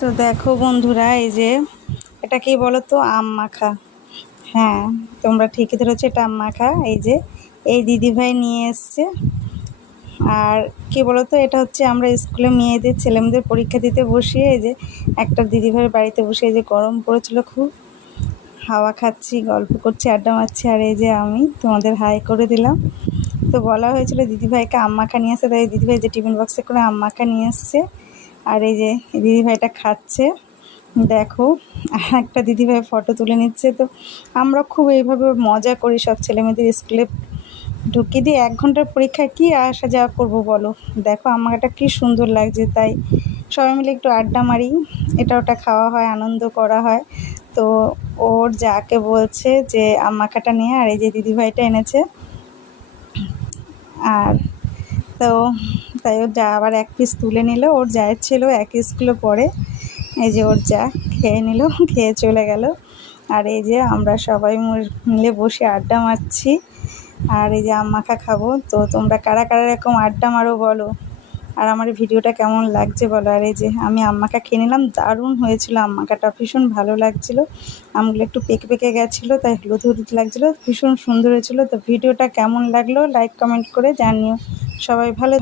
তো দেখো বন্ধুরা, এই যে এটা কি বলো তো, আম মাখা। হ্যাঁ, তোমরা ঠিকই ধরেছো, এটা আম মাখা। এই যে এই দিদিভাই নিয়ে এসছে। আর কি বলো তো, এটা হচ্ছে আমরা স্কুলে মেয়েদের ছেলেমেয়েদের পরীক্ষা দিতে বসিয়ে এই যে একটা দিদিভাইয়ের বাড়িতে বসে, এই যে গরম পড়েছিল খুব, হাওয়া খাচ্ছি, গল্প করছি, আড্ডা মারছি। আর এই যে আমি তোমাদের হাই করে দিলাম। তো বলা হয়েছিল দিদিভাইকে আম মাখা নিয়ে আসতে, তাই দিদিভাই যে টিফিন বক্সে করে আম মাখা নিয়ে এসছে। আর এই যে দিদিভাইটা খাচ্ছে, দেখো। আর একটা দিদিভাই ফটো তুলে নিচ্ছে। তো আমরা খুব এইভাবে মজা করি সব ছেলেমেয়েদের স্কুলে ঢুকিয়ে দিয়ে। 1 ঘন্টার পরীক্ষায় কী আসা যাওয়া করবো বলো। দেখো আমার এটা কী সুন্দর লাগছে, তাই সবাই মিলে একটু আড্ডা মারি, এটা ওটা খাওয়া হয়, আনন্দ করা হয়। তো ওর যাকে বলছে যে আম মাখাটা নিয়ে, আর এই যে দিদিভাইটা এনেছে। আর তো তাই ওর যা আবার 1 পিস তুলে নিল, ওর যায়ের ছিল একই স্কুলে পড়ে। এই যে ওর যা খেয়ে নিল, খেয়ে চলে গেল। আর এই যে আমরা সবাই মিলে বসে আড্ডা মারছি, আর এই যে আম মাখা খাবো। তো তোমরা কারা কারা এরকম আড্ডা মারো বলো, আর আমার এই ভিডিওটা কেমন লাগছে বলো। আর এই যে আমি আম মাখা খেয়ে নিলাম, দারুণ হয়েছিল আম মাখাটা, ভীষণ ভালো লাগছিলো। আমগুলো একটু পেকে পেকে গেছিলো, তাই হলুদ হলুদ লাগছিলো, ভীষণ সুন্দর হয়েছিল। তো ভিডিওটা কেমন লাগলো লাইক কমেন্ট করে জানিও। সবাই ভালো